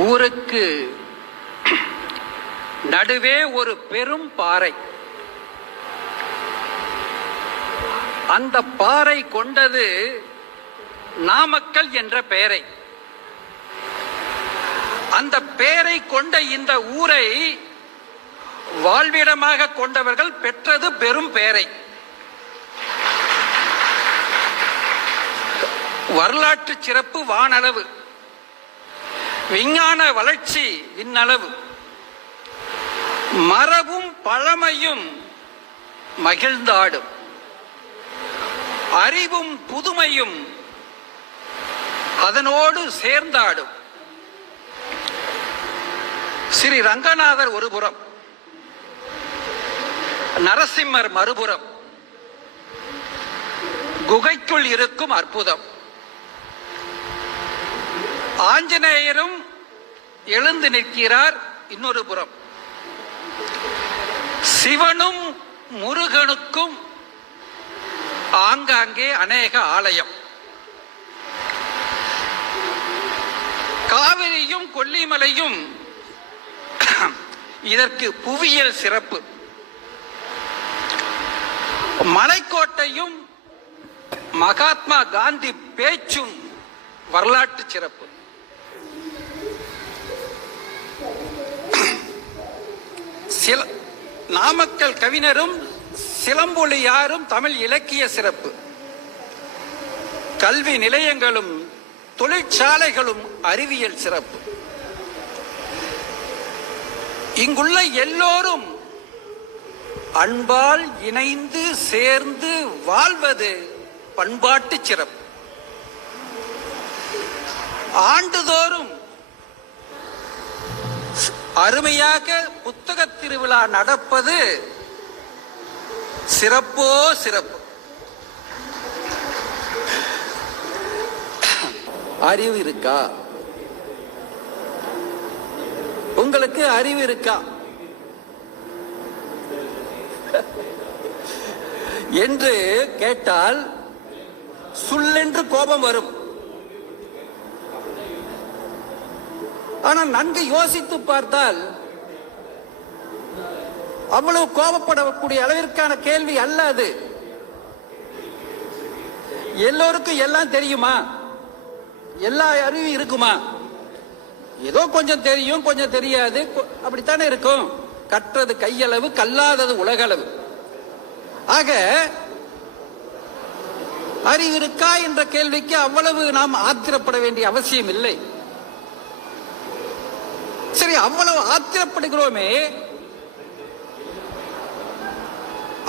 ஊருக்கு நடுவே ஒரு பெரும் பாறை. அந்த பாறை கொண்டது நாமக்கல் என்ற பெயரை. அந்த பெயரை கொண்ட இந்த ஊரை வாழ்விடமாக கொண்டவர்கள் பெற்றது பெரும் பெயரை. வரலாற்று சிறப்பு வானளவு, விஞ்ஞான வளர்ச்சி விண்ணளவு, மரபும் பழமையும் மகிழ்ந்தாடும், அறிவும் புதுமையும் அதனோடு சேர்ந்தாடும். ஸ்ரீ ரங்கநாதர் ஒருபுறம், நரசிம்மர் மறுபுறம், குகைக்குள் இருக்கும் அற்புதம். ஆஞ்சநேயரும் எழுந்து நிற்கிறார் இன்னொரு புறம். சிவனும் முருகனுக்கும் ஆங்காங்கே அநேக ஆலயம். காவிரியும் கொல்லிமலையும் இதற்கு புவியியல் சிறப்பு. மலைக்கோட்டையும் மகாத்மா காந்தி பேச்சும் வரலாற்று சிறப்பு. நாமக்கல் கவிஞரும் சிலம்பொலியாரும் தமிழ் இலக்கிய சிறப்பு. கல்வி நிலையங்களும் தொழிற்சாலைகளும் அறிவியல் சிறப்பு. இங்குள்ள எல்லோரும் அன்பால் இணைந்து சேர்ந்து வாழ்வது பண்பாட்டு சிறப்பு. ஆண்டுதோறும் அருமையாக புத்தக திருவிழா நடப்பது சிறப்போ சிறப்பு. அறிவு இருக்கா? உங்களுக்கு அறிவு இருக்கா என்று கேட்டால் சுள்ளென்று கோபம் வரும். ஆனால் நன்கு யோசித்து பார்த்தால் அவ்வளவு கோபப்படக்கூடிய அளவிற்கான கேள்வி அல்ல அது. எல்லோருக்கும் எல்லாம் தெரியுமா? எல்லா அறிவு இருக்குமா? ஏதோ கொஞ்சம் தெரியும், கொஞ்சம் தெரியாது, அப்படித்தானே இருக்கும். கற்றது கையளவு, கல்லாதது உலகளவு. ஆக அறிவு இருக்கா என்ற கேள்விக்கு அவ்வளவு நாம் ஆத்திரப்பட வேண்டிய அவசியம் இல்லை. சரி, அவ்வளவு ஆத்திரப்படுகிறோமே,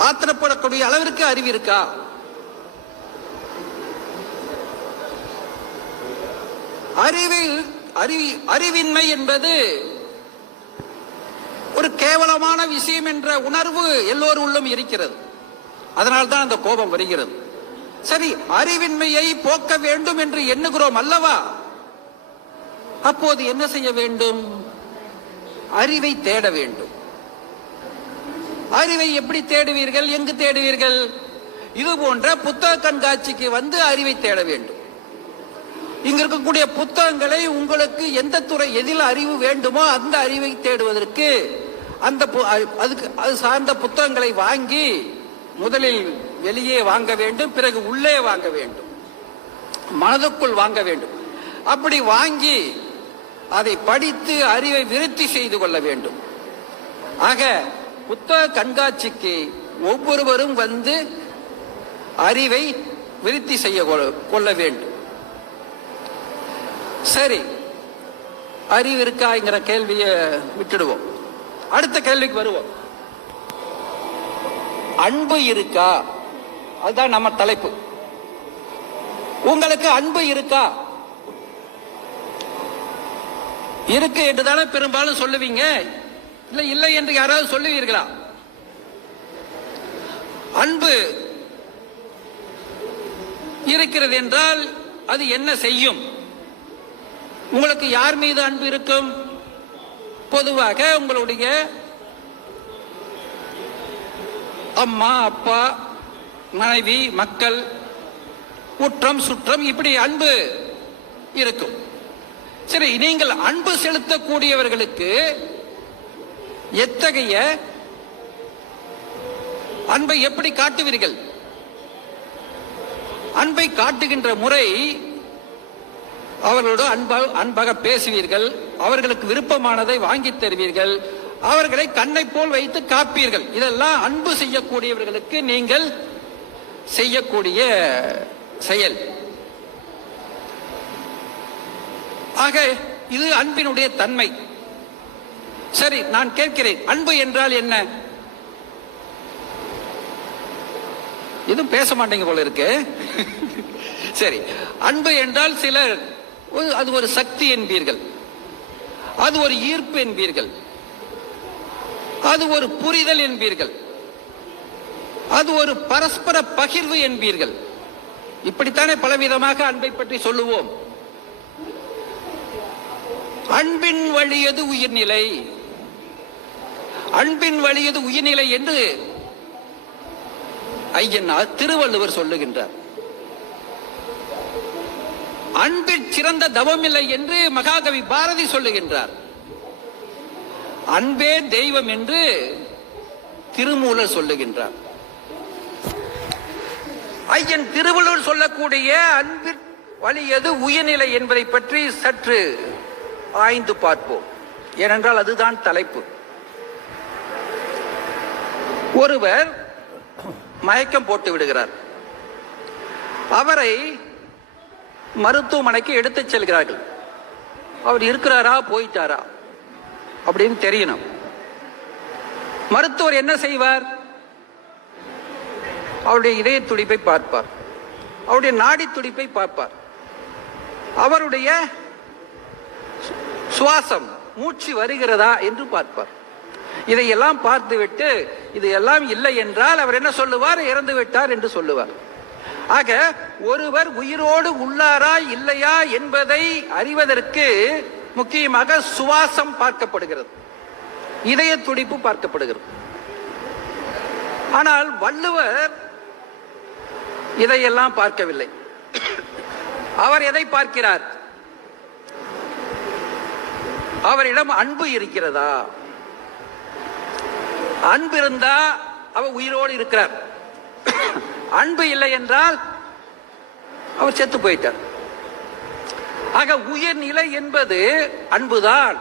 ஆத்திரப்படக்கூடிய அளவிற்கு அறிவு இருக்கா? அறிவின்மை என்பது ஒரு கேவலமான விஷயம் என்ற உணர்வு எல்லோருள்ளும் இருக்கிறது. அதனால்தான் அந்த கோபம் வருகிறது. சரி, அறிவின்மையை போக்க வேண்டும் என்று எண்ணுகிறோம் அல்லவா? அப்போது என்ன செய்ய வேண்டும்? அறிவை தேட வேண்டும். அறிவை எப்படி தேடுவீர்கள்? எங்கு தேடுவீர்கள்? இது போன்ற புத்தக கண்காட்சிக்கு வந்து அறிவை தேட வேண்டும். இங்க இருக்கக்கூடிய புத்தகங்களை உங்களுக்கு எந்த துறை எதில் அறிவு வேண்டுமோ அந்த அறிவை தேடுவதற்கு அதுக்கு அது சார்ந்த புத்தகங்களை வாங்கி முதலில் வெளியே வாங்க வேண்டும், பிறகு உள்ளே வாங்க வேண்டும், மனதுக்குள் வாங்க வேண்டும். அப்படி வாங்கி அதை படித்து அறிவை விருத்தி செய்து கொள்ள வேண்டும். ஆக புத்தக கண்காட்சிக்கு ஒவ்வொருவரும் வந்து அறிவை விருத்தி செய்ய கொள்ள வேண்டும். சரி, அறிவு இருக்காங்கிற கேள்வியை விட்டுடுவோம். அடுத்த கேள்விக்கு வருவோம். அன்பு இருக்கா? அதுதான் நம்ம தலைப்பு. உங்களுக்கு அன்பு இருக்கா? இருக்கு என்றுதானே பெரும்பாலும் சொல்லுவீங்க. இல்லை இல்லை என்று யாராவது சொல்லுவீர்களா? அன்பு இருக்கிறது என்றால் அது என்ன செய்யும்? உங்களுக்கு யார் மீது அன்பு இருக்கும்? பொதுவாக உங்களுடைய அம்மா, அப்பா, மனைவி, மக்கள், உற்றம், சுற்றம், இப்படி அன்பு இருக்கும். சரி, நீங்கள் அன்பு செலுத்தக்கூடியவர்களுக்கு எத்தகைய அன்பை எப்படி காட்டுவீர்கள்? அன்பை காட்டுகின்ற முறை, அவர்களோடு அன்பாக பேசுவீர்கள், அவர்களுக்கு விருப்பமானதை வாங்கி தருவீர்கள், அவர்களை கண்ணை போல் வைத்து காப்பீர்கள். இதெல்லாம் அன்பு செய்யக்கூடியவர்களுக்கு நீங்கள் செய்யக்கூடிய செயல். ஆக இது அன்பினுடைய தன்மை. சரி, நான் கேட்கிறேன், அன்பு என்றால் என்ன? எதுவும் பேச மாட்டேங்க போல இருக்கு. சரி, அன்பு என்றால் சிலர் அது ஒரு சக்தி என்பீர்கள், அது ஒரு ஈர்ப்பு என்பீர்கள், அது ஒரு புரிதல் என்பீர்கள், அது ஒரு பரஸ்பர பகிர்வு என்பீர்கள். இப்படித்தானே பலவிதமாக அன்பை பற்றி சொல்லுவோம். அன்பின் வழியது உயிர்நிலை, அன்பின் வழியது உயிர்நிலை என்று ஐயனார் திருவள்ளுவர் சொல்லுகின்றார். அன்பில் சிறந்த தவமில்லை என்று மகாகவி பாரதி சொல்லுகின்றார். அன்பே தெய்வம் என்று திருமூலர் சொல்லுகின்றார். ஐயன் திருவள்ளுவர் சொல்லக்கூடிய அன்பின் வழியது உயர்நிலை என்பதை பற்றி சற்று ஆய்ந்து பார்ப்போம். ஏனென்றால் அதுதான் தலைப்பு. ஒருவர் மயக்கம் போட்டு விடுகிறார். அவரை மருத்துவமனைக்கு எடுத்துச் செல்கிறார்கள். அவர் இருக்கிறாரா போயிட்டாரா அப்படின்னு தெரியணும். மருத்துவர் என்ன செய்வார்? அவருடைய இதய துடிப்பை பார்ப்பார், அவருடைய நாடி துடிப்பை பார்ப்பார், அவருடைய சுவாசம் மூச்சு வருகிறதா என்று பார்ப்பார். இதையெல்லாம் பார்த்துவிட்டு இது எல்லாம் இல்லை என்றால் அவர் என்ன சொல்லுவார்? இறந்து விட்டார் என்று சொல்லுவார். ஆக ஒருவர் உயிரோடு உள்ளாரா இல்லையா என்பதை அறிவதற்கு முக்கியமாக சுவாசம் பார்க்கப்படுகிறது, இதய துடிப்பு பார்க்கப்படுகிறது. ஆனால் வள்ளுவர் இதையெல்லாம் பார்க்கவில்லை. அவர் எதை பார்க்கிறார்? அவரிடம் அன்பு இருக்கிறதா? அன்பு இருந்தா அவர் உயிரோடு இருக்கிறார், அன்பு இல்லை என்றால் அவர் செத்து போயிட்டார். ஆக உயர்நிலை என்பது அன்புதான்.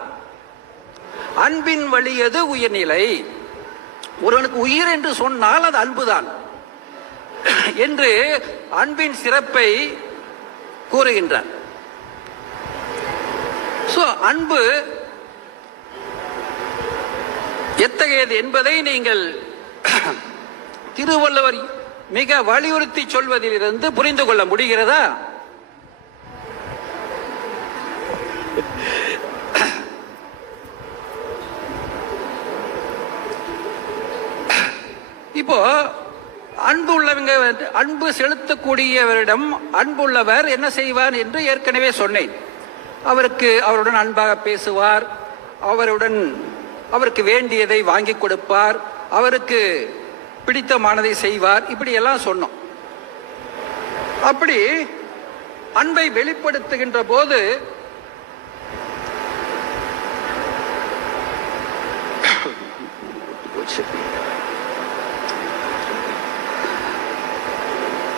அன்பின் வழியது உயர்நிலை. ஒருவனுக்கு உயிர் என்று சொன்னால் அது அன்புதான் என்று அன்பின் சிறப்பை கூறுகின்றார். அன்பு எத்தகையது என்பதை நீங்கள் திருவள்ளுவர் மிக வலியுறுத்தி சொல்வதிலிருந்து புரிந்து கொள்ள முடிகிறதா? இப்போ அன்பு உள்ளவங்க, அன்பு செலுத்தக்கூடியவரிடம் அன்புள்ளவர் என்ன செய்வார் என்று ஏற்கனவே சொன்னேன். அவருடன் அன்பாக பேசுவார், அவருக்கு வேண்டியதை வாங்கி கொடுப்பார், அவருக்கு பிடித்தமானதை செய்வார், இப்படி எல்லாம் சொன்னோம். அப்படி அன்பை வெளிப்படுத்துகின்ற போது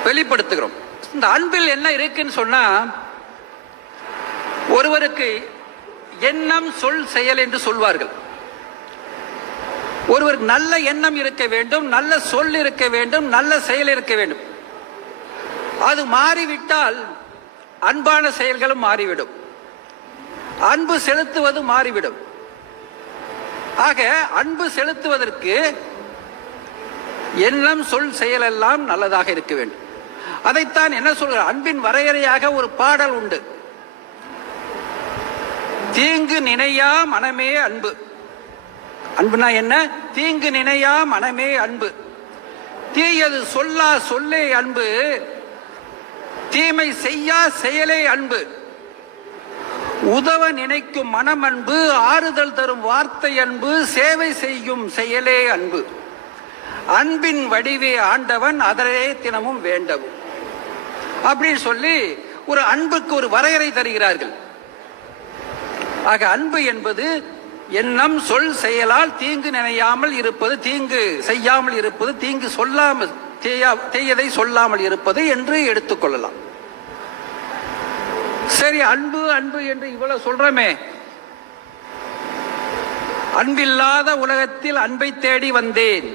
வெளிப்படுத்துகிறோம். இந்த அன்பில் என்ன இருக்குன்னு சொன்னா, ஒருவருக்கு எண்ணம் சொல் செயல் என்று சொல்வார்கள். ஒருவருக்கு நல்ல எண்ணம் இருக்க வேண்டும், நல்ல சொல் இருக்க வேண்டும், நல்ல செயல் இருக்க வேண்டும். அது மாறிவிட்டால் அன்பான செயல்களும் மாறிவிடும், அன்பு செலுத்துவது மாறிவிடும். ஆக அன்பு செலுத்துவதற்கு எண்ணம் சொல் செயல் எல்லாம் நல்லதாக இருக்க வேண்டும். அதைத்தான் என்ன சொல்கிறார்? அன்பின் வரையறையாக ஒரு பாடல் உண்டு. தீங்கு நினையா மனமே அன்பு. அன்புனா என்ன? தீங்கு நினையா மனமே அன்பு. தீயது சொல்லா சொல்லே அன்பு, தீமை செய்யா செயலே அன்பு. உதவ நினைக்கும் மனம் அன்பு, ஆறுதல் தரும் வார்த்தை அன்பு, சேவை செய்யும் செயலே அன்பு. அன்பின் வடிவே ஆண்டவன் அதரே தினமும் வேண்டவும் அப்படின்னு சொல்லி ஒரு அன்புக்கு ஒரு வரையறை தருகிறார்கள். ஆக அன்பு என்பது எண்ணம் சொல் செயலால் தீங்கு நினையாமல் இருப்பது, தீங்கு செய்யாமல் இருப்பது, தீங்கு சொல்லாமல் தேயதை சொல்லாமல் இருப்பது என்று எடுத்துக்கொள்ளலாம். சரி, அன்பு அன்பு என்று இவ்வளவு சொல்றமே, அன்பில்லாத உலகத்தில் அன்பை தேடி வந்தேன்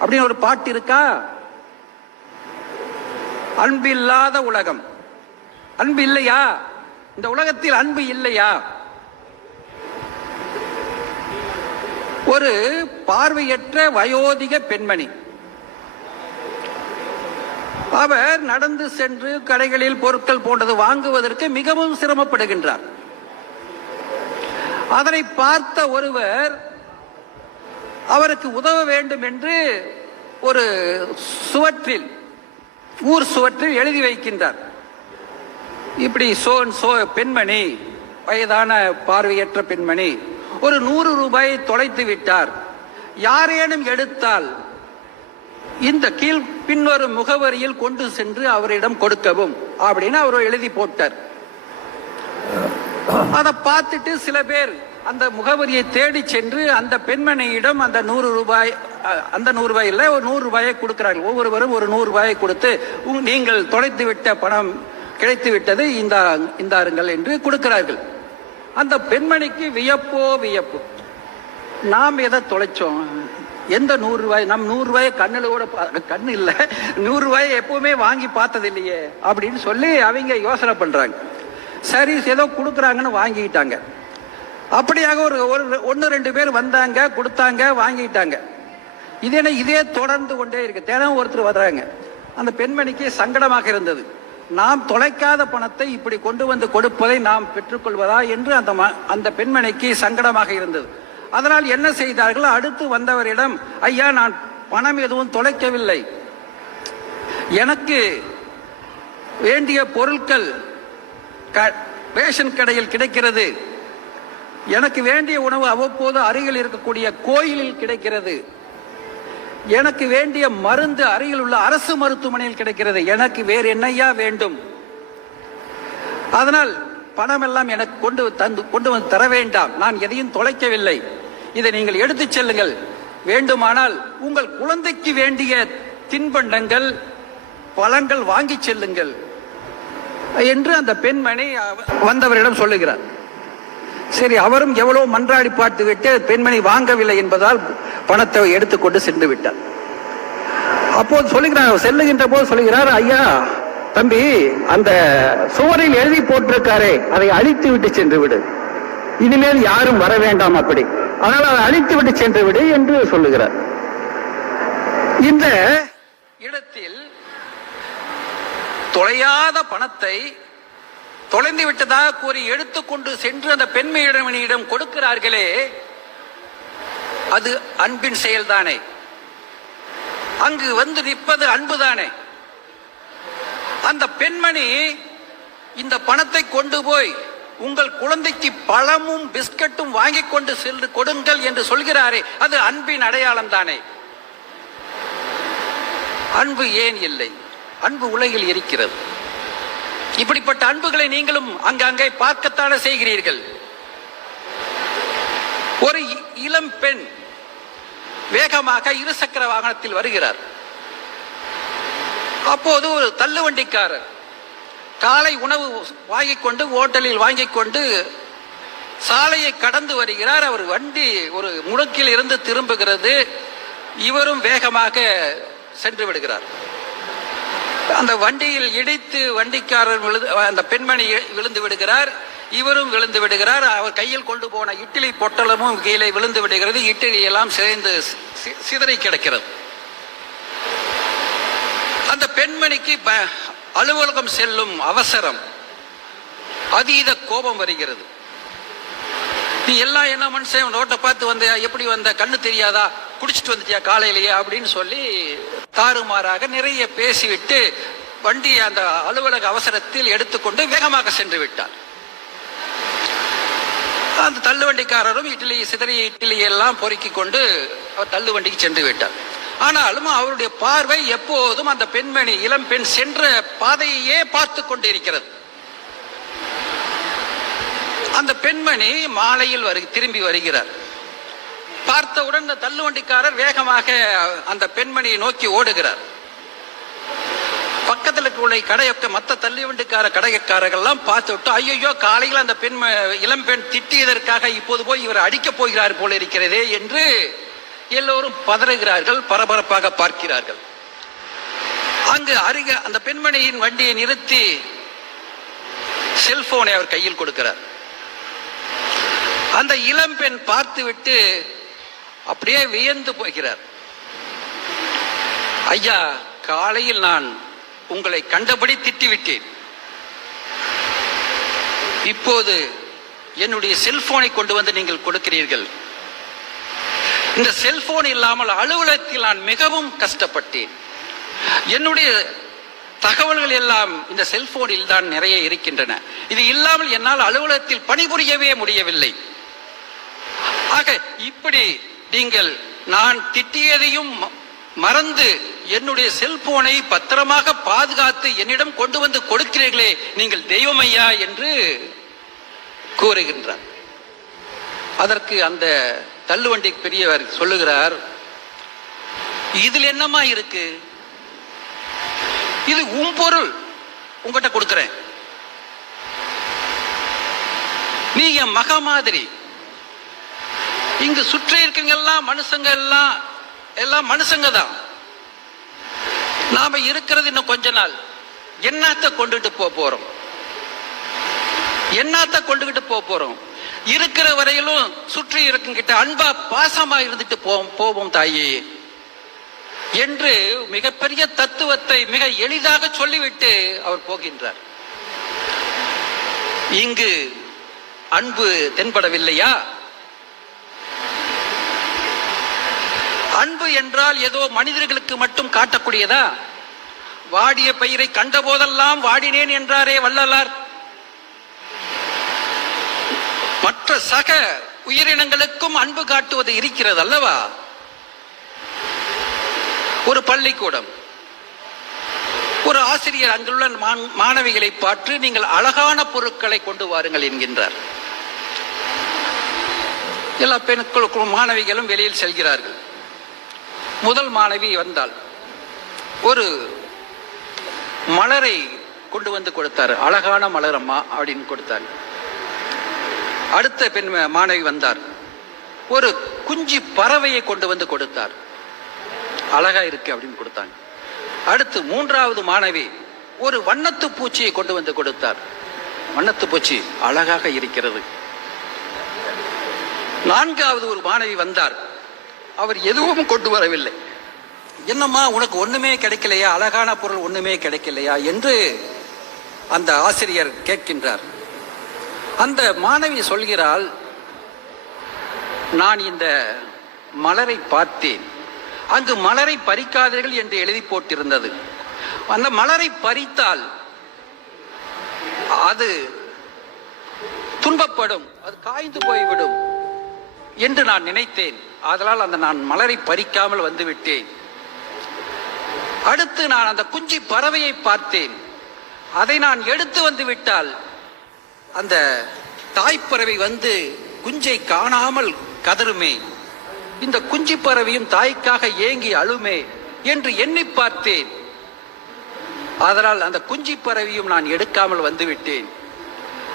அப்படின்னு ஒரு பாட்டு இருக்கா? அன்பில்லாத உலகம், அன்பு இல்லையா? இந்த உலகத்தில் அன்பு இல்லையா? ஒரு பார்வையற்ற வயோதிக பெண்மணி, அவர் நடந்து சென்று கடைகளில் பொருட்கள் போன்றது வாங்குவதற்கு மிகவும் சிரமப்படுகின்றார். அதனை பார்த்த ஒருவர் அவருக்கு உதவ வேண்டும் என்று ஒரு சுவற்றில், ஊர் சுவற்றில் எழுதி வைக்கின்றார். இப்படி சோ பெண்மணி, வயதான பார்வையற்ற பெண்மணி ஒரு 100 ரூபாயை தொலைத்து விட்டார். யாரேனும் எடுத்தால் இந்த கீழ் பின்வரும் முகவரியில் கொண்டு சென்று அவரிடம் கொடுக்கவும் அப்படின்னு அவர் எழுதி போட்டார். அதை பார்த்துட்டு சில பேர் அந்த முகவரியை தேடி சென்று அந்த பெண்மணியிடம் அந்த 100 ரூபாய், அந்த 100 ரூபாய் இல்லை, ஒரு 100 ரூபாயை கொடுக்கிறார்கள். ஒவ்வொருவரும் ஒரு 100 ரூபாயை கொடுத்து நீங்கள் தொலைத்து விட்ட பணம் கிடைத்து விட்டது, இந்தாருங்கள் என்று கொடுக்கிறார்கள். அந்த பெண்மணிக்கு வியப்போ வியப்பு. நாம் எதை தொலைச்சோம்? எந்த 100 ரூபாய்? நம் 100 ரூபாயை கண்ணிலோட, கண்ணு இல்லை, 100 ரூபாயை எப்பவுமே வாங்கி பார்த்தது இல்லையே அப்படின்னு சொல்லி அவங்க யோசனை பண்றாங்க. சரி, ஏதோ கொடுக்குறாங்கன்னு வாங்கிக்கிட்டாங்க. அப்படியாக ஒரு 1-2 பேர் வந்தாங்க, கொடுத்தாங்க, வாங்கிட்டாங்க. இதே தொடர்ந்து கொண்டே இருக்கு. தினம் ஒருத்தர் வர்றாங்க. அந்த பெண்மணிக்கு சங்கடமாக இருந்தது. நாம் தொலைக்காத பணத்தை இப்படி கொண்டு வந்து கொடுப்பதை நாம் பெற்றுக்கொள்வதா என்று அந்த பெண்மணிக்கு சங்கடமாக இருந்தது. அதனால் என்ன செய்தார்கள்? அடுத்து வந்தவரிடம், ஐயா, நான் பணம் எதுவும் தொலைக்கவில்லை, எனக்கு வேண்டிய பொருட்கள் ரேஷன் கடையில் கிடைக்கிறது, எனக்கு வேண்டிய உணவு அவ்வப்போது அருகில் இருக்கக்கூடிய கோயிலில் கிடைக்கிறது, எனக்கு வேண்டிய மருந்து அருகில் உள்ள அரசு மருத்துவமனையில் கிடைக்கிறது, எனக்கு வேறு என்னையா வேண்டும்? அதனால் பணம் எல்லாம் எனக்கு கொண்டு வந்து தர வேண்டாம், நான் எதையும் தொலைக்கவில்லை, இதை நீங்கள் எடுத்துச் செல்லுங்கள், வேண்டுமானால் உங்கள் குழந்தைக்கு வேண்டிய தின்பண்டங்கள் பழங்கள் வாங்கி செல்லுங்கள் என்று அந்த பெண்மணி வந்தவரிடம் சொல்லுகிறார். சரி, அவரும் எவ்வளவு மன்றாடி பார்த்து விட்டு பெண்மணி வாங்கவில்லை என்பதால் பணத்தை எடுத்துக்கொண்டு சென்று விட்டார். அப்போது சொல்லுகிறார், செல்லுகின்ற போது சொல்லுகிறார், ஐயா தம்பி, அந்த சுவரில் எழுதி போட்டிருக்காரே அதை அழித்து விட்டு சென்று விடு, இனிமேல் யாரும் வர வேண்டாம், அப்படி அதனால் அதை அழித்து விட்டு சென்று விடு என்று சொல்லுகிறார். இந்த இடத்தில் தொலையாத பணத்தை தொலைந்து விட்டதாக கூறி எடுத்துக்கொண்டு சென்று அந்த பெண்மையிடம் கொடுக்கிறார்களே, அது அன்பின் செயல்தானே? அங்கு வந்து நிற்பது அன்புதானே? அந்த பெண்மணி இந்த பணத்தை கொண்டு போய் உங்கள் குழந்தைக்கு பழமும் பிஸ்கட்டும் வாங்கி கொண்டு சென்று கொடுங்கள் என்று சொல்கிறாரே, அது அன்பின் அடையாளம் தானே? அன்பு ஏன் இல்லை? அன்பு உலகில் இருக்கிறது. இப்படிப்பட்ட அன்புகளை நீங்களும் அங்கங்கே பார்க்கத்தானே செய்கிறீர்கள். ஒரு இளம் பெண் வேகமாக இருசக்கர வாகனத்தில் வருகிறார். அப்போது ஒரு தள்ளுவண்டிக்காரர் காலை உணவு வாங்கிக் கொண்டு ஹோட்டலில் வாங்கிக் கொண்டு சாலையை கடந்து வருகிறார். அவர் வண்டி ஒரு முடுக்கில் இருந்து திரும்புகிறது. இவரும் வேகமாக சென்று விடுகிறார். அந்த வண்டியில் இடித்து வண்டிக்காரர் அந்த பெண்மணி விழுந்து விடுகிறார். இவரும் விழுந்து விடுகிறார். அவர் கையில் கொண்டு போன இட்லி பொட்டலமும் கீழே விழுந்து விடுகிறது. இட்லி எல்லாம் சிதைந்து சிதறி கிடக்கிறது. அந்த பெண்மணிக்கு அலுவலகம் செல்லும் அவசரம், அதீத கோபம் வருகிறது. நீ எல்லாம் என்ன மனுஷன், ரோட்டை பார்த்து வந்த, எப்படி வந்த, கண்ணு தெரியாதா, குடிச்சிட்டு வந்துட்டியா காலையிலேயே அப்படின்னு சொல்லி தாறுமாறாக நிறைய பேசிவிட்டு வண்டி அந்த அலுவலக அவசரத்தில் எடுத்துக்கொண்டு வேகமாக சென்று விட்டார். அந்த தள்ளுவண்டிக்காரரும் சிதறிய இட்லி எல்லாம் பொறுக்கி கொண்டு அவர் தள்ளுவண்டிக்கு சென்று விட்டார். ஆனாலும் அவருடைய பார்வை எப்போதும் அந்த பெண்மணி, இளம் பெண் சென்ற பாதையே பார்த்து கொண்டிருக்கிறது. அந்த பெண்மணி மாலையில் திரும்பி வருகிறார். பார்த்தவுடன் இந்த தள்ளுவண்டிக்காரர் வேகமாக அந்த பெண்மணியை நோக்கி ஓடுகிறார். பக்கத்தில் உள்ள கடையொக்க மற்ற தள்ளுவண்டிக்கார கடைக்காரர்கள்லாம் பார்த்து விட்டு, ஐயோ காலையில் அந்த இளம்பெண் திட்டியதற்காக இப்போது போய் இவர் அடிக்கப் போகிறார் போல இருக்கிறதே என்று எல்லோரும் பதறுகிறார்கள், பரபரப்பாக பார்க்கிறார்கள். அங்கு அருகே அந்த பெண்மணியின் வண்டியை நிறுத்தி செல்போனை அவர் கையில் கொடுக்கிறார். அந்த இளம்பெண் பார்த்துவிட்டு அப்படியே வியந்து போகிறார். ஐயா, காலையில் நான் உங்களை கண்டபடி திட்டிவிட்டேன். இப்போது என்னுடைய செல்போனை கொண்டு வந்து நீங்கள் கொடுக்கிறீர்கள். இந்த செல்போன் இல்லாமல் அலுவலகத்தில் நான் மிகவும் கஷ்டப்பட்டேன். என்னுடைய தகவல்கள் எல்லாம் இந்த செல்போனில் தான் நிறைய இருக்கின்றன. இது இல்லாமல் என்னால் அலுவலகத்தில் பணிபுரியவே முடியவில்லை. ஆக இப்படி நீங்கள் நான் திட்டியதையும் மறந்து என்னுடைய செல்போனை பத்திரமாக பாதுகாத்து என்னிடம் கொண்டு வந்து கொடுக்கிறீர்களே, நீங்கள் தெய்வமையா என்று கூறுகின்றார். அதற்கு அந்த தள்ளுவண்டி பெரியவர் சொல்லுகிறார், இதில் என்னமா இருக்கு? இது உன் பொருள், உங்ககிட்ட கொடுக்கிறேன். நீ என் மகா மாதிரி. இங்கு சுற்றி இருக்கவங்க எல்லாம் மனுஷங்க, எல்லாம் மனுஷங்க தான். நாம இருக்கிறது இன்னும் கொஞ்ச நாள். என்னத்தை கொண்டுட்டு போறோம்? என்னத்தை கொண்டுகிட்டு போறோம்? இருக்கிற வரையிலும் சுற்றி இருக்குங்கிட்ட அன்பா பாசமா இருந்துட்டு போவோம் தாயே என்று மிகப்பெரிய தத்துவத்தை மிக எளிதாக சொல்லிவிட்டு அவர் போகின்றார். இங்கு அன்பு தென்படவில்லையா? அன்பு என்றால் ஏதோ மனிதர்களுக்கு மட்டும் காட்டக்கூடியதா? வாடிய பயிரை கண்ட போதெல்லாம் வாடினேன் என்றாரே வள்ளலார். மற்ற சக உயிரினங்களுக்கும் அன்பு காட்டுவது இருக்கிறது அல்லவா? ஒரு பள்ளிக்கூடம், ஒரு ஆசிரியர் அங்குள்ள மாணவிகளை பார்த்து நீங்கள் அழகான பொருட்களை கொண்டு வாருங்கள் என்கின்றார். எல்லா பெண்களுக்கும் மாணவிகளும் வெளியில் செல்கிறார்கள். முதல் மாணவி வந்தால் ஒரு மலரை கொண்டு வந்து கொடுத்தார். அழகான மலரம்மா அப்படின்னு கொடுத்தார். அடுத்த பெண் மாணவி வந்தார், ஒரு குஞ்சு பறவையை கொண்டு வந்து கொடுத்தார். அழகா இருக்கு அப்படின்னு கொடுத்தாங்க. அடுத்து மூன்றாவது மாணவி ஒரு வண்ணத்து பூச்சியை கொண்டு வந்து கொடுத்தார். வண்ணத்து பூச்சி அழகாக இருக்கிறது. நான்காவது ஒரு மாணவி வந்தார். அவர் எதுவும் கொண்டு வரவில்லை. என்னம்மா உனக்கு ஒண்ணுமே கிடைக்கலையா? அழகான பொருள் ஒண்ணுமே கிடைக்கலையா என்று அந்த ஆசிரியர் கேட்கின்றார். அந்த மாணவி சொல்கிறாள், நான் இந்த மலரை பார்த்தேன். அங்கு மலரை பறிக்காதீர்கள் என்று எழுதி போட்டிருந்தது. அந்த மலரை பறித்தால் அது துன்பப்படும், அது காய்ந்து போய்விடும் என்று நான் நினைத்தேன். அதனால் நான் மலரை பறிக்காமல் வந்து விட்டேன். அடுத்து நான் அந்த குஞ்சு பறவையை பார்த்தேன். அதை நான் எடுத்து வந்து விட்டால் அந்த தாய்ப்பறவை வந்து குஞ்சை காணாமல் கதறுமே. இந்த குஞ்சு பறவையும் தாய்க்காக ஏங்கி அழுமே என்று எண்ணி பார்த்தேன். அதனால் அந்த குஞ்சு பறவையும் நான் எடுக்காமல் வந்து விட்டேன்.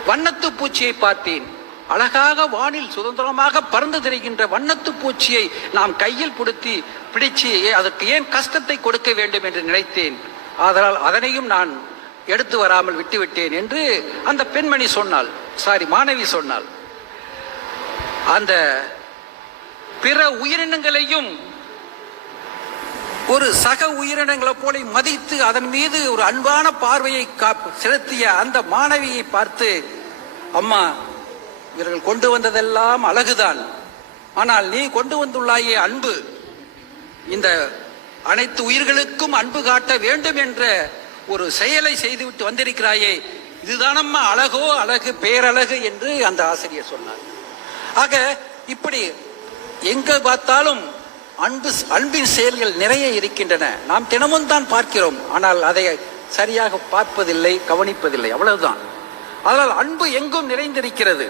வண்ணத்து பூச்சியை பார்த்தேன். அழகாக வானில் சுதந்திரமாக பறந்து திரிகின்ற வண்ணத்து பூச்சியை நாம் கையில் பிடிச்சு அதற்கு ஏன் கஷ்டத்தை கொடுக்க வேண்டும் என்று நினைத்தேன். அதனால் அதனையும் நான் எடுத்து வராமல் விட்டுவிட்டேன் என்று அந்த பெண்மணி சொன்னாள். மாணவி சொன்னாள். அந்த பிற உயிரினங்களையும் ஒரு சக உயிரினங்களை போல மதித்து அதன் மீது ஒரு அன்பான பார்வையை செலுத்திய அந்த மாணவியை பார்த்து, அம்மா, இவர்கள் கொண்டு வந்ததெல்லாம் அழகுதான், ஆனால் நீ கொண்டு வந்துள்ளாயே அன்பு, இந்த அனைத்து உயிர்களுக்கும் அன்பு காட்ட வேண்டும் என்ற ஒரு செயலை செய்துவிட்டு வந்திருக்கிறாயே, இதுதானம்மா அழகோ அழகு, பேரழகு என்று அந்த ஆசிரியர் சொன்னார். ஆக இப்படி எங்க பார்த்தாலும் அன்பின் செயல்கள் நிறைய இருக்கின்றன. நாம் தினமும் தான் பார்க்கிறோம், ஆனால் அதை சரியாக பார்ப்பதில்லை, கவனிப்பதில்லை, அவ்வளவுதான். அதனால் அன்பு எங்கும் நிறைந்திருக்கிறது.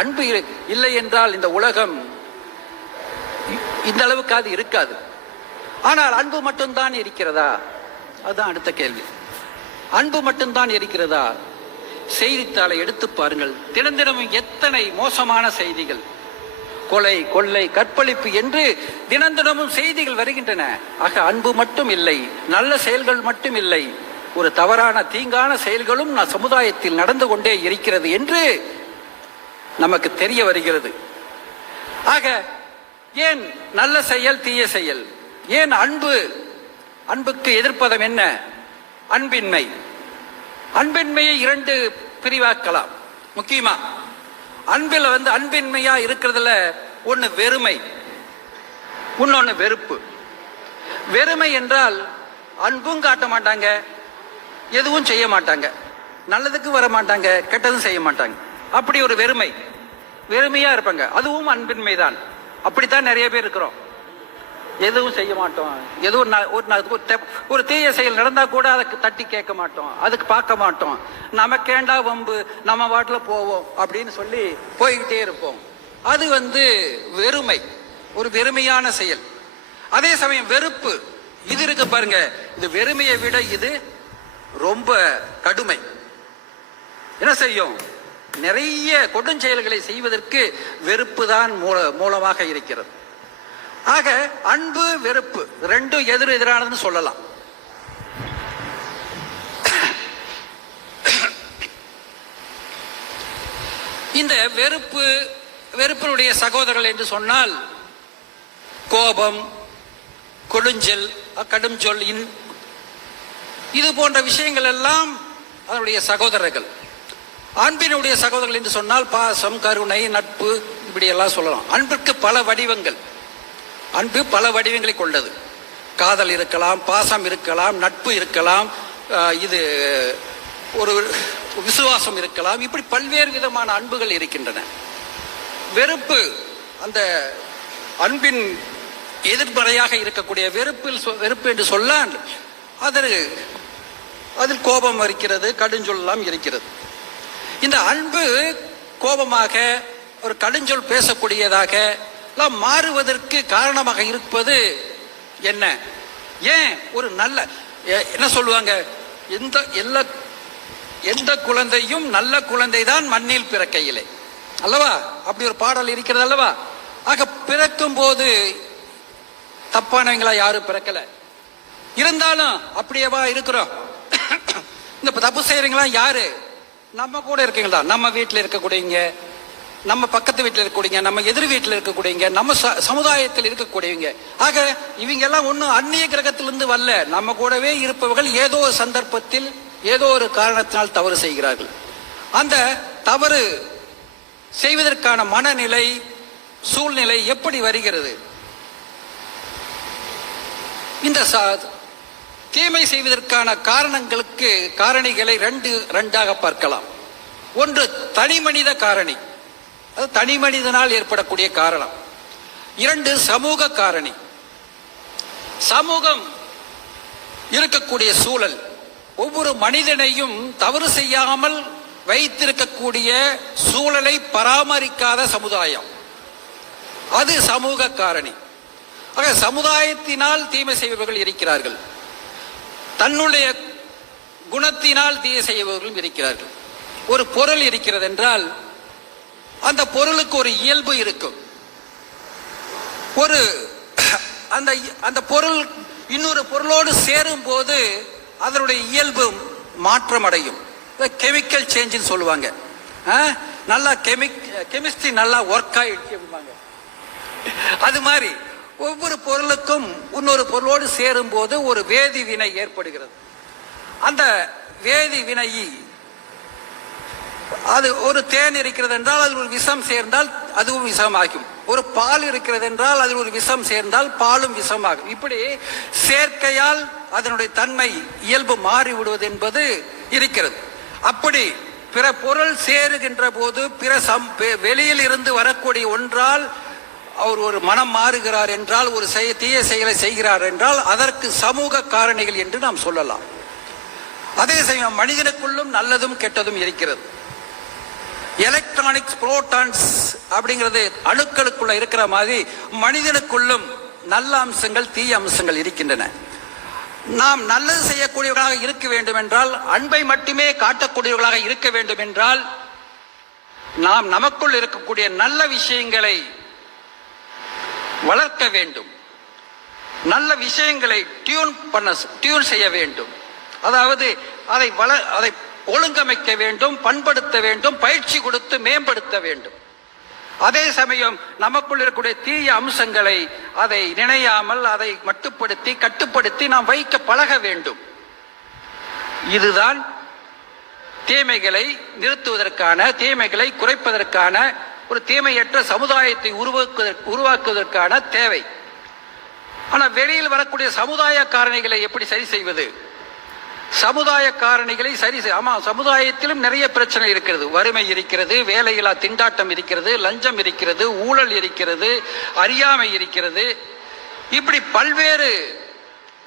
அன்பு இல்லை என்றால் இந்த உலகம் இந்த அளவுக்காவது இருக்காது. ஆனால் அன்பு மட்டும்தான் இருக்கிறதா? அதுதான் அடுத்த கேள்வி. அன்பு மட்டும்தான் இருக்கிறதா? செய்தித்தாளை எடுத்து பாருங்கள். தினம் தினமும் எத்தனை மோசமான செய்திகள், கொலை, கொள்ளை, கற்பழிப்பு என்று தினம் தினமும் செய்திகள் வருகின்றன. ஆக அன்பு மட்டும் இல்லை, நல்ல செயல்கள் மட்டும் இல்லை, ஒரு தவறான தீங்கான செயல்களும் சமுதாயத்தில் நடந்து கொண்டே இருக்கிறது என்று நமக்கு தெரிய வருகிறது. ஆக ஏன் நல்ல செயல், தீய செயல்? ஏன் அன்பு? அன்புக்கு எதிர்ப்பதம் என்ன? அன்பின்மை. அன்பின்மையை இரண்டு பிரிவாக்கலாம். முக்கியமா அன்பில் அன்பின்மையா இருக்கிறதுல ஒன்னு வெறுமை, இன்னொன்னு வெறுப்பு. வெறுமை என்றால் அன்பும் காட்ட மாட்டாங்க, எதுவும் செய்ய மாட்டாங்க, நல்லதுக்கு வர மாட்டாங்க, கெட்டதும் செய்ய மாட்டாங்க. அப்படி ஒரு வெறுமை, வெறுமையா இருப்பாங்க. அதுவும் அன்பின்மை தான். அப்படித்தான் நிறைய பேர் இருக்கிறோம். எதுவும் செய்ய மாட்டோம், ஒரு தீய செயல் நடந்தா கூட அதுக்கு தட்டி கேட்க மாட்டோம், அதுக்கு பார்க்க மாட்டோம், நமக்கேண்டா வம்பு, நம்ம வாட்டுல போவோம் அப்படின்னு சொல்லி போய்கிட்டே இருப்போம். அது வெறுமை, ஒரு வெறுமையான செயல். அதே சமயம் வெறுப்பு, இது இருக்கு பாருங்க, இது வெறுமையை விட இது ரொம்ப கடுமை. என்ன செய்யும்? நிறைய கொடுஞ்செயல்களை செய்வதற்கு வெறுப்பு தான் மூலமாக இருக்கிறது. ஆக அன்பு, வெறுப்பு ரெண்டும் எதிரானதுன்னு சொல்லலாம். இந்த வெறுப்பினுடைய சகோதரர்கள் என்று சொன்னால் கோபம், கொடுஞ்சொல், கடும் சொல், இது போன்ற விஷயங்கள் எல்லாம் அதனுடைய சகோதரர்கள். அன்பினுடைய சகோதரர்கள் என்று சொன்னால் பாசம், கருணை, நட்பு, இப்படி எல்லாம் சொல்லலாம். அன்பிற்கு பல வடிவங்கள். அன்பு பல வடிவங்களை கொண்டது. காதல் இருக்கலாம், பாசம் இருக்கலாம், நட்பு இருக்கலாம், இது ஒரு விசுவாசம் இருக்கலாம். இப்படி பல்வேறு விதமான அன்புகள் இருக்கின்றன. வெறுப்பு, அந்த அன்பின் எதிர்மறையாக இருக்கக்கூடிய வெறுப்பு என்று சொன்னால் அதில் கோபம் இருக்கிறது, கடுஞ்சொல்லாம் இருக்கிறது. இந்த அன்பு கோபமாக, ஒரு கடுஞ்சொல் பேசக்கூடியதாக மாறுவதற்கு காரணமாக இருப்பது என்ன? ஏன் ஒரு நல்ல, என்ன சொல்லுவாங்க, எந்த குழந்தையும் நல்ல குழந்தை தான் மண்ணில் பிறக்கையிலே அல்லவா? அப்படி ஒரு பாடல் இருக்கிறது அல்லவா? ஆக பிறக்கும் போது தப்பானவங்களா யாரும் பிறக்கல, இருந்தாலும் அப்படியேவா இருக்கிறோம். இந்த தப்பு செய்யறீங்களா யாரு? நம்ம கூட இருக்கீங்களா? நம்ம வீட்டில் இருக்கக்கூடியவங்க, நம்ம பக்கத்து வீட்டில் இருக்கக்கூடியங்க, நம்ம எதிர் வீட்டில் இருக்கக்கூடியங்க, நம்ம சமுதாயத்தில் இருக்கக்கூடியவங்க. ஆக இவங்க எல்லாம் ஒன்றும் அந்நிய கிரகத்திலிருந்து வரல, நம்ம கூடவே இருப்பவர்கள் ஏதோ ஒரு சந்தர்ப்பத்தில் ஏதோ ஒரு காரணத்தினால் தவறு செய்கிறார்கள். அந்த தவறு செய்வதற்கான மனநிலை, சூழ்நிலை எப்படி வருகிறது? இந்த தீமை செய்வதற்கான காரணிகளை ரெண்டாக பார்க்கலாம். ஒன்று தனி மனித காரணி, அது தனி மனிதனால் ஏற்படக்கூடிய காரணம். இரண்டு சமூக காரணி, சமூகம் இருக்கக்கூடிய சூழல். ஒவ்வொரு மனிதனையும் தவறு செய்யாமல் வைத்திருக்கக்கூடிய சூழலை பராமரிக்காத சமுதாயம், அது சமூக காரணி. ஆக சமுதாயத்தினால் தீமை செய்பவர்கள் இருக்கிறார்கள், தன்னுடைய குணத்தினால் தீமை செய்பவர்களும் இருக்கிறார்கள். ஒரு பொருள் இருக்கிறது என்றால் அந்த பொருளுக்கு ஒரு இயல்பு இருக்கும். அந்த பொருள் இன்னொரு பொருளோடு சேரும் போது அதனுடைய இயல்பு மாற்றம் அடையும். கெமிக்கல் சேஞ்ச் சொல்லுவாங்க. நல்லா கெமிஸ்ட்ரி நல்லா ஒர்க் ஆயிடுச்சு. அது மாதிரி ஒவ்வொரு பொருளுக்கும் இன்னொரு பொருளோடு சேரும் போது ஒரு வேதி வினை ஏற்படுகிறது. அந்த வேதி வினை, அது ஒரு தேன் இருக்கிறது என்றால் அதில் ஒரு விஷம் சேர்ந்தால் அதுவும் விஷமாகும். ஒரு பால் இருக்கிறது என்றால் அதில் ஒரு விஷம் சேர்ந்தால் பாலும் விஷமாகும். இப்படி சேர்க்கையால் அதனுடைய தன்மை, இயல்பு மாறிவிடுவது என்பது இருக்கிறது. அப்படி பிற பொருள் சேருகின்ற போது வெளியில் இருந்து வரக்கூடிய ஒன்றால் அவர் ஒரு மனம் மாறுகிறார் என்றால், ஒரு தீய செயலை செய்கிறார் என்றால் அதற்கு சமூக காரணிகள் என்று நாம் சொல்லலாம். அதே சமயம் மனிதனுக்குள்ளும் நல்லதும் கெட்டதும் இருக்கிறது. எலக்ட்ரானிக்ஸ் புரோட்டான்ஸ் அப்படிங்கிறது அணுக்களுக்குள்ள இருக்கிற மாதிரி மனிதனுக்குள்ளும் நல்ல அம்சங்கள் தீய அம்சங்கள் இருக்கின்றன. நாம் நல்லது செய்யக்கூடியவர்களாக இருக்க வேண்டும் என்றால், அன்பை மட்டுமே காட்டக்கூடியவர்களாக இருக்க வேண்டும் என்றால், நாம் நமக்குள் இருக்கக்கூடிய நல்ல விஷயங்களை வளர்க்க வேண்டும். நல்ல விஷயங்களை டியூன் செய்ய வேண்டும். அதாவது அதை ஒழுங்கமைக்க வேண்டும், பண்படுத்த வேண்டும், பயிற்சி கொடுத்து மேம்படுத்த வேண்டும். அதே சமயம் நமக்குள் இருக்கக்கூடிய தீய அம்சங்களை அதை நினையாமல் அதை மட்டுப்படுத்தி கட்டுப்படுத்தி நாம் வைக்க பழக வேண்டும். இதுதான் தீமைகளை நிறுத்துவதற்கான, தீமைகளை குறைப்பதற்கான, ஒரு தீமையற்ற சமுதாயத்தை உருவாக்குவதற்கான தேவை. ஆனால் வெளியில் வரக்கூடிய சமுதாய காரணிகளை எப்படி சரி செய்வது? சமுதாய காரணிகளை சமுதாயத்திலும் நிறைய பிரச்சனை இருக்கிறது. வறுமை இருக்கிறது, வேலையில்லா திண்டாட்டம் இருக்கிறது, லஞ்சம் இருக்கிறது, ஊழல் இருக்கிறது, அறியாமை இருக்கிறது. இப்படி பல்வேறு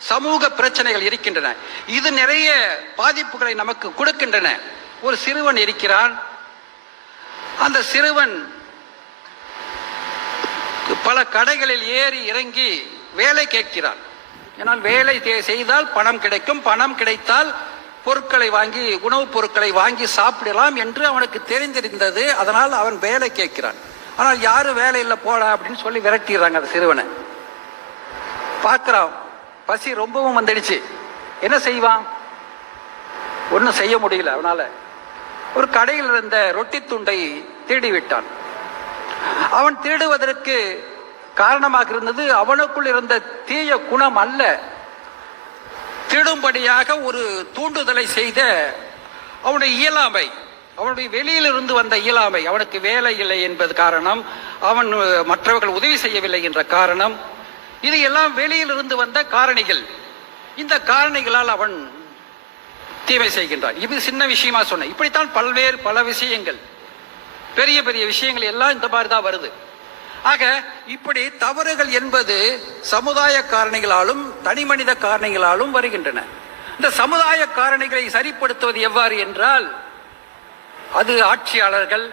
சமூக பிரச்சனைகள் இருக்கின்றன. இது நிறைய பாதிப்புகளை நமக்கு கொடுக்கின்றன. ஒரு சிறுவன் இருக்கிறான். அந்த சிறுவன் பல கடைகளில் ஏறி இறங்கி வேலை கேட்கிறான். ஏனால் வேலை செய்தால் பணம் கிடைக்கும், பணம் கிடைத்தால் பொருட்களை வாங்கி, உணவுப் பொருட்களை வாங்கி சாப்பிடலாம் என்று அவனுக்கு தெரிந்திருந்தது. அதனால் அவன் வேலை கேட்கிறான். ஆனால் யாரும் வேலை இல்லை போடா அப்படின்னு சொல்லி விரட்டிடுறாங்க அந்த சிறுவனை. பார்க்கிறான், பசி ரொம்பவும் வந்துடுச்சு. என்ன செய்வான்? ஒன்றும் செய்ய முடியல. அவனால ஒரு கடையில் இருந்த ரொட்டி துண்டை திருடி விட்டான். அவன் திருடுவதற்கு காரணமாக இருந்தது அவனுக்குள் இருந்த தீய குணம் அல்ல, திருடும்படியாக ஒரு தூண்டுதலை செய்த அவனுடைய இயலாமை, அவனுடைய வெளியிலிருந்து வந்த இயலாமை. அவனுக்கு வேலை இல்லை என்பது காரணம், அவன் மற்றவர்கள் உதவி செய்யவில்லை என்ற காரணம். இது எல்லாம் வெளியிலிருந்து வந்த காரணிகள். இந்த காரணிகளால் அவன் தீமை செய்கின்றான். இது சின்ன விஷயமா சொன்ன. இப்படித்தான் பல விஷயங்கள், பெரிய பெரிய விஷயங்கள் எல்லாம் இந்த மாதிரி தான் வருது. ஆக இப்படி தவறுகள் என்பது சமுதாய காரணிகளாலும் தனி மனித காரணிகளாலும் வருகின்றன. இந்த சமுதாய காரணிகளை சரிப்படுத்துவது எவ்வாறு என்றால், அது ஆட்சியாளர்கள்,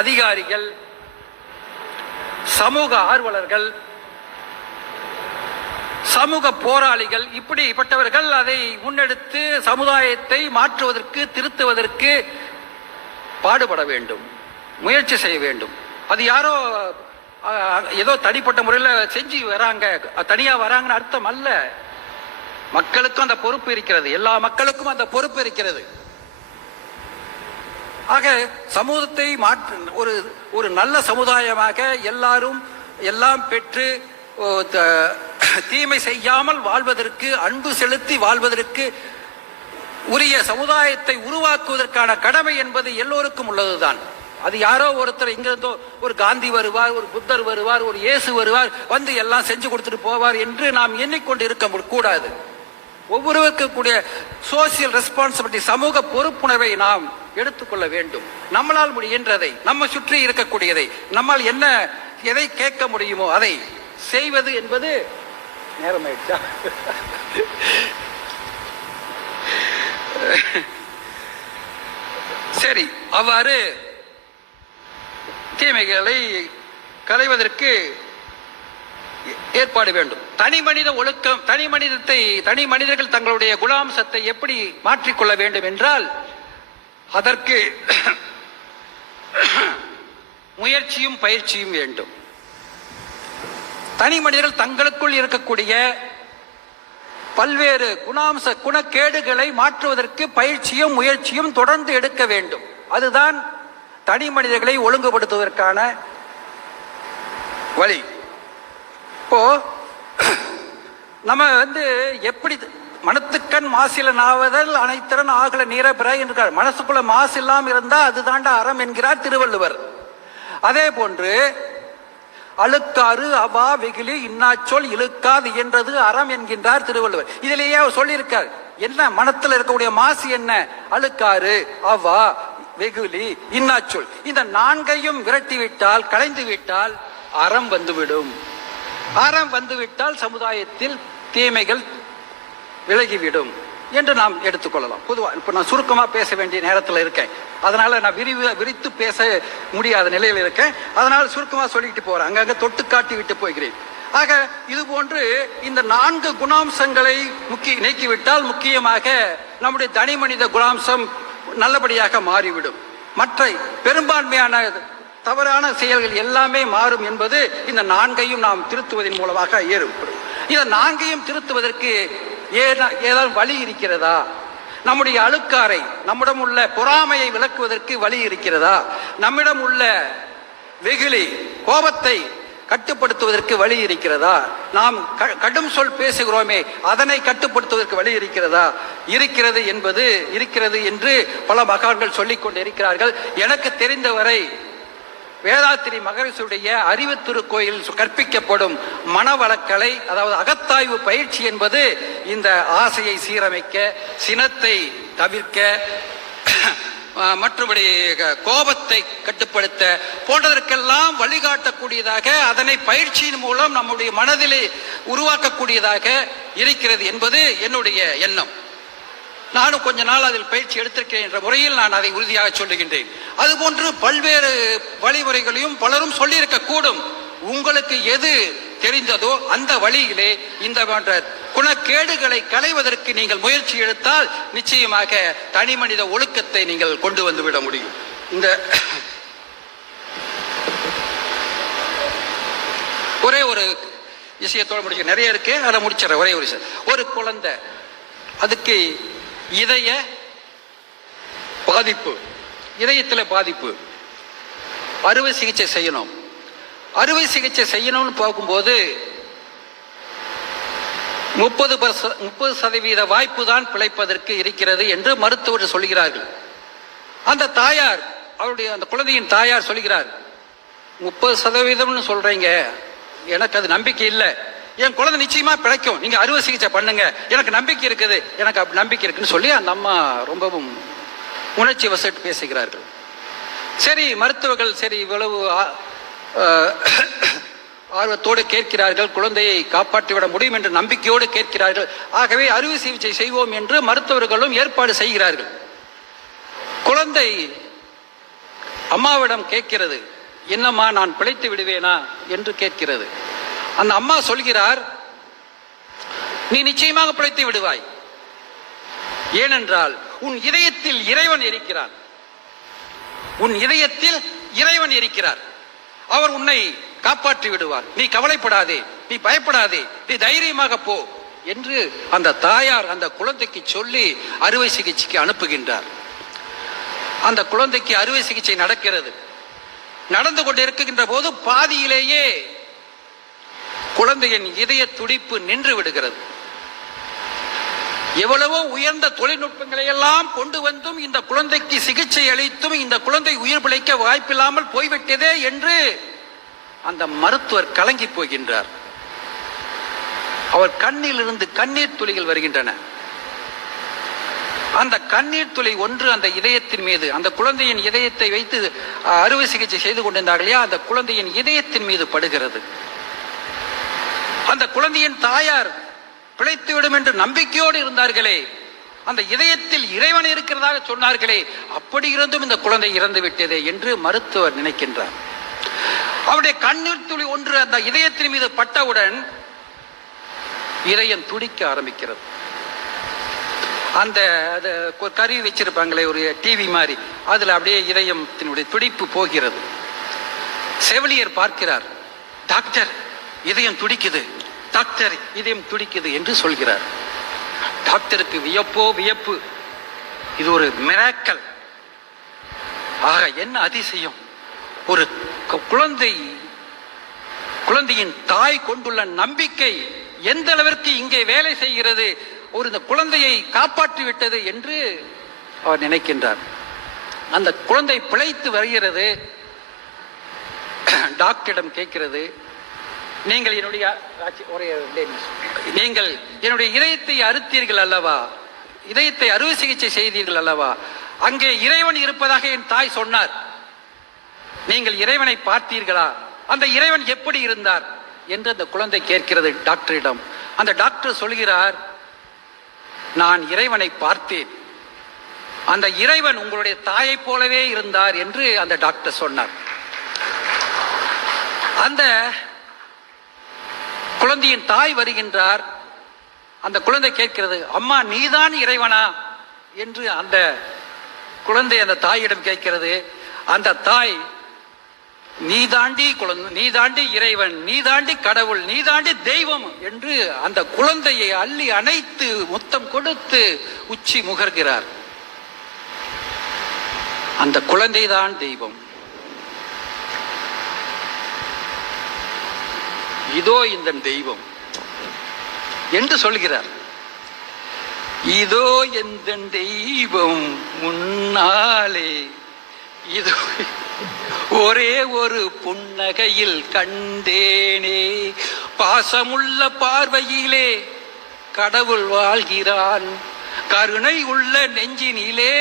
அதிகாரிகள், சமூக ஆர்வலர்கள், சமூக போராளிகள், இப்படிப்பட்டவர்கள் அதை முன்னெடுத்து சமுதாயத்தை மாற்றுவதற்கு, திருத்துவதற்கு பாடுபட வேண்டும், முயற்சி செய்ய வேண்டும். அது யாரோ ஏதோ தனிப்பட்ட முறையில் செஞ்சு வராங்க, தனியா வராங்கன்னு அர்த்தம் அல்ல. மக்களுக்கும் அந்த பொறுப்பு இருக்கிறது, எல்லா மக்களுக்கும் அந்த பொறுப்பு இருக்கிறது. ஆக சமூகத்தை ஒரு நல்ல சமுதாயமாக எல்லாரும் எல்லாம் பெற்று தீமை செய்யாமல் வாழ்வதற்கு, அன்பு செலுத்தி வாழ்வதற்கு உரிய சமுதாயத்தை உருவாக்குவதற்கான கடமை என்பது எல்லோருக்கும் உள்ளதுதான். அது யாரோ ஒருத்தர் இங்கிருந்தோ ஒரு காந்தி வருவார், ஒரு புத்தர் வருவார், ஒரு இயேசு வருவார், வந்து எல்லாம் செஞ்சு கொடுத்துட்டு போவார் என்று நாம் எண்ணிக்கொண்டு இருக்க கூடாது. ஒவ்வொருவருக்கும் கூடிய சோசியல் ரெஸ்பான்சிபிலிட்டி, சமூக பொறுப்புணர்வை நாம் எடுத்துக்கொள்ள வேண்டும். நம்மளால் முடிகின்றதை, நம்ம சுற்றி இருக்கக்கூடியதை, நம்மால் எதை கேட்க முடியுமோ அதை செய்வது என்பது. நேரமாயிடுச்சா? சரி, அவ்வாறு தீமைகளை களைவதற்கு ஏற்பாடு வேண்டும். தனி மனித ஒழுக்கம், தனி மனிதர்கள் தங்களுடைய குணாம்சத்தை எப்படி மாற்றிக்கொள்ள வேண்டும் என்றால், அதற்கு முயற்சியும் பயிற்சியும் வேண்டும். தனி மனிதர்கள் தங்களுக்குள் இருக்கக்கூடிய பல்வேறு குணக்கேடுகளை மாற்றுவதற்கு பயிற்சியும் முயற்சியும் தொடர்ந்து எடுக்க வேண்டும். அதுதான் தனி மனிதர்களை ஒழுங்குபடுத்துவதற்கான வழி. இப்போ நம்ம எப்படி மனத்துக்கண் மாசில நாவதல் அனைத்திறன் ஆகல நீர பிற என்கிறார். மனசுக்குள்ள மாசு இல்லாம இருந்தா அதுதாண்டா அறம் என்கிறார் திருவள்ளுவர். அதே போன்று அழுக்காறு அவா வெகுளி இன்னாச்சொல் இழுக்காது என்றது அறம் என்கின்றார் திருவள்ளுவர். இதிலேயே அவர் சொல்லியிருக்கார். என்ன மனத்தில் இருக்கக்கூடிய மாசு என்ன? அழுக்காறு, அவா, வெகுளி, இன்னாச்சொல். இந்த நான்கையும் விரட்டிவிட்டால், களைந்து விட்டால் அறம் வந்துவிடும். அறம் வந்துவிட்டால் சமுதாயத்தில் தீமைகள் விலகிவிடும். என்று நாம் எடுத்துக்கொள்ளலாம். பொதுவாக இப்போ நான் சுருக்கமாக பேச வேண்டிய நேரத்தில் இருக்கேன், அதனால நான் விரித்து பேச முடியாத நிலையில் இருக்கேன். அதனால் சுருக்கமாக சொல்லிக்கிட்டு போறேன், அங்கங்கே தொட்டு காட்டி விட்டு போகிறேன். ஆக இது போன்று இந்த 4 குணாம்சங்களை நீக்கிவிட்டால் முக்கியமாக நம்முடைய தனி மனித குணாம்சம் நல்லபடியாக மாறிவிடும். மற்ற பெரும்பான்மையான தவறான செயல்கள் எல்லாமே மாறும் என்பது இந்த 4ஐயும் நாம் திருத்துவதன் மூலமாக ஏற்படும். இந்த 4ஐயும் திருத்துவதற்கு ஏதாவது வழி இருக்கிறதா? நம்முடைய அழுக்காரை, நம்மிடம் உள்ள பொறாமையை விளக்குவதற்கு வழி இருக்கிறதா? நம்மிடம் உள்ள வெகுளி, கோபத்தை கட்டுப்படுத்துவதற்கு வழி இருக்கிறதா? நாம் கடும் சொல் பேசுகிறோமே, அதனை கட்டுப்படுத்துவதற்கு வழி இருக்கிறதா? இருக்கிறது என்று பல மகான்கள் சொல்லிக் கொண்டு இருக்கிறார்கள். எனக்கு தெரிந்தவரை வேதாத்திரி மகரிஷியுடைய அறிவு திருக்கோயில் கற்பிக்கப்படும் மனவளக்கலை, அதாவது அகத்தாய்வு பயிற்சி என்பது இந்த ஆசையை சீரமைக்க, சினத்தை தவிர்க்க, மற்றபடி கோபத்தை கட்டுப்படுத்த போன்றதற்கெல்லாம் வழிகாட்டக்கூடியதாக, அதனை பயிற்சியின் மூலம் நம்முடைய மனதிலே உருவாக்கக்கூடியதாக இருக்கிறது என்பது என்னுடைய எண்ணம். நானும் கொஞ்ச நாள் அதில் பயிற்சி எடுத்திருக்கிறேன் என்ற முறையில் நான் அதை உறுதியாக சொல்லுகின்றேன். அதுபோன்று பல்வேறு வழிமுறைகளையும் பலரும் சொல்லியிருக்க கூடும். உங்களுக்கு எது தெரிந்ததோ அந்த வழியிலே இந்த போன்ற குணக்கேடுகளை களைவதற்கு நீங்கள் முயற்சி எடுத்தால் நிச்சயமாக தனி மனித ஒழுக்கத்தை நீங்கள் கொண்டு வந்துவிட முடியும். இந்த ஒரே ஒரு விஷயத்தோட முடிக்க நிறைய இருக்கு, அதை முடிச்சிடறேன். ஒரே ஒரு விஷயம், ஒரு குழந்தை, அதுக்கு இதய பாதிப்பு, இதயத்தில் பாதிப்பு, அறுவை சிகிச்சை செய்யணும். அறுவை சிகிச்சை செய்யணும்னு பார்க்கும்போது 30% வாய்ப்பு தான் பிழைப்பதற்கு இருக்கிறது என்று மருத்துவர் சொல்கிறார்கள். அந்த தாயார், அவருடைய அந்த குழந்தையின் தாயார் சொல்கிறார், 30% சொல்றீங்க, எனக்கு அது நம்பிக்கை இல்லை, என் குழந்தை நிச்சயமா பிழைக்கும், நீங்க அறுவை சிகிச்சை பண்ணுங்க, எனக்கு நம்பிக்கை இருக்குது, எனக்கு நம்பிக்கை இருக்குன்னு சொல்லி அந்த அம்மா ரொம்பவும் உணர்ச்சி வசப்பட்டு பேசுகிறார்கள். சரி, மருத்துவர்கள் சரி இவ்வளவு ஆர்வத்தோடு கேட்கிறார்கள், குழந்தையை காப்பாற்றிவிட முடியும் என்று நம்பிக்கையோடு கேட்கிறார்கள். ஆகவே அறுவை சிகிச்சை செய்வோம் என்று மருத்துவர்களும் ஏற்பாடு செய்கிறார்கள். குழந்தை அம்மாவிடம் கேட்கிறது, என்னம்மா நான் பிழைத்து விடுவேனா என்று கேட்கிறது. அந்த அம்மா சொல்கிறார், நீ நிச்சயமாக பிழைத்து விடுவாய், ஏனென்றால் உன் இதயத்தில் இறைவன் இருக்கிறான், உன் இதயத்தில் இறைவன் இருக்கிறார், அவர் உன்னை காப்பாற்றி விடுவார், நீ கவலைப்படாதே, நீ பயப்படாதே, நீ தைரியமாக போ என்று அந்த தாயார் அந்த குழந்தைக்கு சொல்லி அறுவை சிகிச்சைக்கு அனுப்புகின்றார். அந்த குழந்தைக்கு அறுவை சிகிச்சை நடக்கிறது. நடந்து கொண்டிருக்கின்ற போது பாதியிலேயே குழந்தையின் இதய துடிப்பு நின்று விடுகிறது. எவ்வளவோ உயர்ந்த தொழில்நுட்பங்களை எல்லாம் கொண்டு வந்தும் இந்த குழந்தைக்கு சிகிச்சை அளித்தும் இந்த குழந்தை உயிர் பிழைக்க வாய்ப்பில்லாமல் போய்விட்டதே என்று அந்த மருத்துவர் கலங்கி போகின்றார். அவர் கண்ணிலிருந்து கண்ணீர் துளிகள் வருகின்றன. அந்த கண்ணீர் துளி ஒன்று அந்த இதயத்தின் மீது, அந்த குழந்தையின் இதயத்தை வைத்து அறுவை சிகிச்சை செய்து கொண்டிருந்தார்களே, அந்த குழந்தையின் இதயத்தின் மீது படுகிறது. அந்த குழந்தையின் தாயார் பிழைத்துவிடும் என்று நம்பிக்கையோடு இருந்தார்களே, அந்த இதயத்தில் இறைவன் இருக்கிறதாக சொன்னார்களே, அப்படி இருந்தும் இந்த குழந்தை இறந்து விட்டதே என்று மருத்துவர் நினைக்கின்றார். அவருடைய கண்ணீர் துளி ஒன்று அந்த இதயத்தின் மீது பட்டவுடன் இதயம் துடிக்க ஆரம்பிக்கிறது. அந்த கருவி வச்சிருப்பாங்களே, ஒரு டிவி மாதிரி, அதுல அப்படியே இதயத்தினுடைய துடிப்பு போகிறது. செவிலியர் பார்க்கிறார், டாக்டர் இதயம் துடிக்குது, டாக்டர் இதயம் துடிக்குது என்று சொல்கிறார். டாக்டருக்கு வியப்போ வியப்பு, இது ஒரு மிராக்கல். ஆக என்ன அதிசயம், ஒரு குழந்தையின் தாய் கொண்டுள்ள நம்பிக்கை எந்த அளவிற்கு இங்கே வேலை செய்கிறது, ஒரு இந்த குழந்தையை காப்பாற்றி விட்டது என்று அவர் நினைக்கின்றார். அந்த குழந்தை பிழைத்து வருகிறது. டாக்டரிடம் கேட்கிறது, நீங்கள் என்னுடைய இதயத்தை அறுத்தீர்கள் அல்லவா, இதயத்தை அறுவை சிகிச்சை செய்தீர்கள் அல்லவா, அங்கே இறைவன் இருப்பதாக என் தாய் சொன்னார், நீங்கள் இறைவனை பார்த்தீர்களா, அந்த இறைவன் எப்படி இருந்தார் என்று அந்த குழந்தை கேட்கிறது டாக்டரிடம். அந்த டாக்டர் சொல்கிறார், நான் இறைவனை பார்த்தேன், அந்த இறைவன் உங்களுடைய தாயை போலவே இருந்தார் என்று அந்த டாக்டர் சொன்னார். அந்த குழந்தையின் தாய் வருகின்றார். அந்த குழந்தை கேட்கிறது, அம்மா நீதான் இறைவனா என்று அந்த குழந்தை அந்த தாயிடம் கேட்கிறது. அந்த தாய், நீதாண்டி குழந்தை, நீதாண்டி இறைவன், நீதாண்டி கடவுள், நீதாண்டி தெய்வம் என்று அந்த குழந்தையை அள்ளி அணைத்து முத்தம் கொடுத்து உச்சி முகர்கிறார். அந்த குழந்தைதான் தெய்வம். இதோ இந்த தெய்வம் என்று சொல்கிறார். இதோ எந்த தெய்வம் முன்னாலே, இதோ ஒரே ஒரு புன்னகையில் கண்டேனே, பாசமுள்ள பார்வையிலே கடவுள் வாழ்கிறான், கருணை உள்ள நெஞ்சினிலே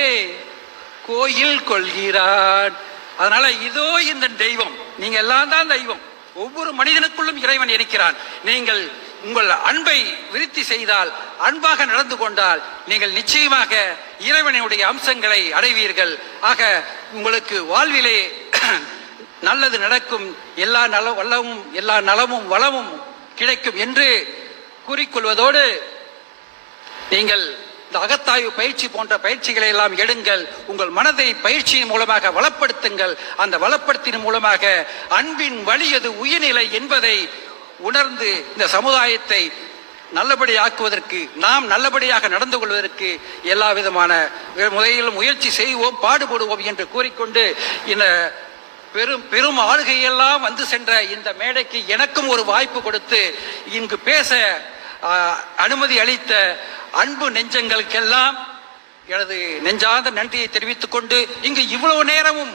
கோயில் கொள்கிறான். அதனால இதோ இந்த தெய்வம், நீங்க எல்லாம் தான் தெய்வம். ஒவ்வொரு மனிதனுக்குள்ளும் இறைவன் இருக்கிறான். நீங்கள் உங்கள் அன்பை விருத்தி செய்தால், அன்பாக நடந்து கொண்டால், நீங்கள் நிச்சயமாக இறைவனுடைய அம்சங்களை அடைவீர்கள். ஆக உங்களுக்கு வாழ்விலே நல்லது நடக்கும், எல்லா நலமும் வளமும் கிடைக்கும் என்று கூறிக்கொள்வதோடு, நீங்கள் இந்த அகத்தாய்வு பயிற்சி போன்ற பயிற்சிகளை எல்லாம் எடுங்கள். உங்கள் மனதை பயிற்சியின் மூலமாக வளப்படுத்துங்கள். அந்த வளப்படுத்தின் மூலமாக அன்பின் வழியது உயிர்நிலை என்பதை உணர்ந்து இந்த சமுதாயத்தை நல்லபடியாக்குவதற்கு, நாம் நல்லபடியாக நடந்து கொள்வதற்கு எல்லா விதமான முறையிலும் முயற்சி செய்வோம், பாடுபடுவோம் என்று கூறிக்கொண்டு, இந்த பெரும் ஆளுகையெல்லாம் வந்து சென்ற இந்த மேடைக்கு எனக்கும் ஒரு வாய்ப்பு கொடுத்து இங்கு பேச அனுமதி அளித்த அன்பு நெஞ்சங்களுக்கெல்லாம் எனது நெஞ்சார்ந்த நன்றியை தெரிவித்துக் கொண்டு, இங்கு இவ்வளவு நேரமும்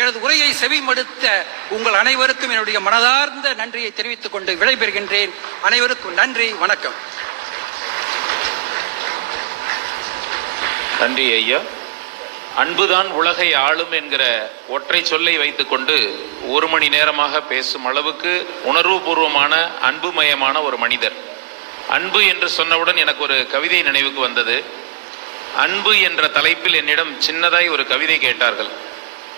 எனது உரையை செவிமடுத்த உங்கள் அனைவருக்கும் என்னுடைய மனதார்ந்த நன்றியை தெரிவித்துக் கொண்டு விடைபெறுகின்றேன். அனைவருக்கும் நன்றி, வணக்கம். நன்றி ஐயா. அன்புதான் உலகை ஆளும் என்கிற ஒற்றை சொல்லை வைத்துக்கொண்டு ஒரு மணி நேரமாக பேசும் அளவுக்கு உணர்வுபூர்வமான அன்புமயமான ஒரு மனிதர். அன்பு என்று சொன்னவுடன் எனக்கு ஒரு கவிதை நினைவுக்கு வந்தது. அன்பு என்ற தலைப்பில் என்னிடம் சின்னதாய் ஒரு கவிதை கேட்டார்கள்.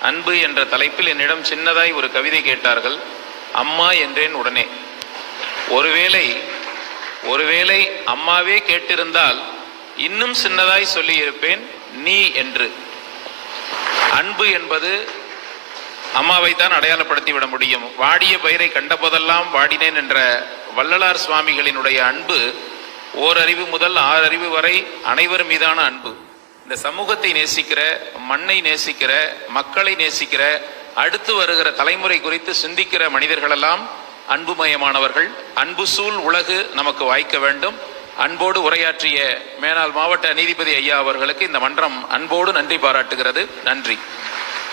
அன்பு என்ற தலைப்பில் என்னிடம் சின்னதாய் ஒரு கவிதை கேட்டார்கள். அம்மா என்றேன் உடனே. ஒருவேளை அம்மாவே கேட்டிருந்தால் இன்னும் சின்னதாய் சொல்லி இருப்பேன், நீ என்று. அன்பு என்பது அம்மாவைத்தான் அடையாளப்படுத்தி விட முடியும். வாடிய பயிரை கண்டபோதெல்லாம் வாடினேன் என்ற வள்ளலார் சுவாமிகளினுடைய அன்பு ஓரறிவு முதல் 6 அறிவு வரை அனைவர் மீதான அன்பு. இந்த சமூகத்தை நேசிக்கிற, மண்ணை நேசிக்கிற, மக்களை நேசிக்கிற, அடுத்து வருகிற தலைமுறை குறித்து சிந்திக்கிற மனிதர்களெல்லாம் அன்புமயமானவர்கள். அன்பு சூழ் உலகு நமக்கு வாய்க்க வேண்டும். அன்போடு உரையாற்றிய மேனாள் மாவட்ட நீதிபதி ஐயா அவர்களுக்கு இந்த மன்றம் அன்போடு நன்றி பாராட்டுகிறது. நன்றி.